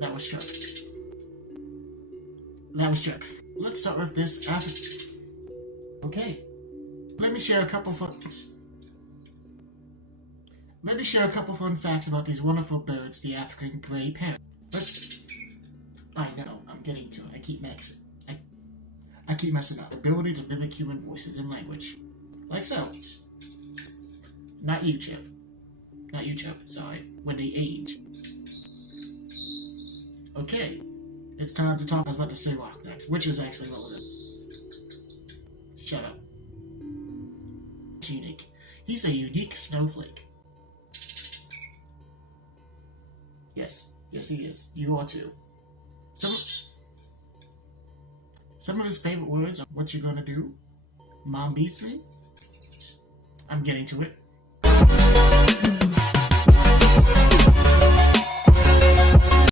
That was Chirp. That was Chirp. Let's start with this Okay. Let me share a couple fun facts about these wonderful birds, the African gray parrot. I know, I'm getting to it. I keep messing up. Ability to mimic human voices and language. Like so. Not you, Chip. Not you, Chip, sorry. When they age. Okay. It's time to talk. I was about to say rock next, which is actually relevant. Shut up. He's unique. He's a unique snowflake. Yes. Yes, he is. You are too. Some of his favorite words are, "What you gonna do? Mom beats me?" I'm getting to it.